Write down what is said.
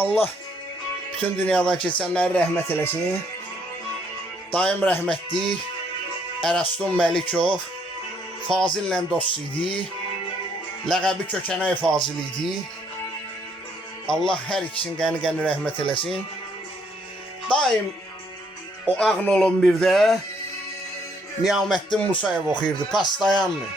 Allah bütün dünyadan keçənləri rəhmət eləsin. Dayım rəhmətli Ərəstun Məlikov Fazillə dost idi. Ləqəbi Kökənay Fazil idi. Allah hər ikisinin qəni-qəni rəhmət eləsin. Daim o Ağnolun birdə Niyaməddin Musayev oxuyurdu, Pastayanlı.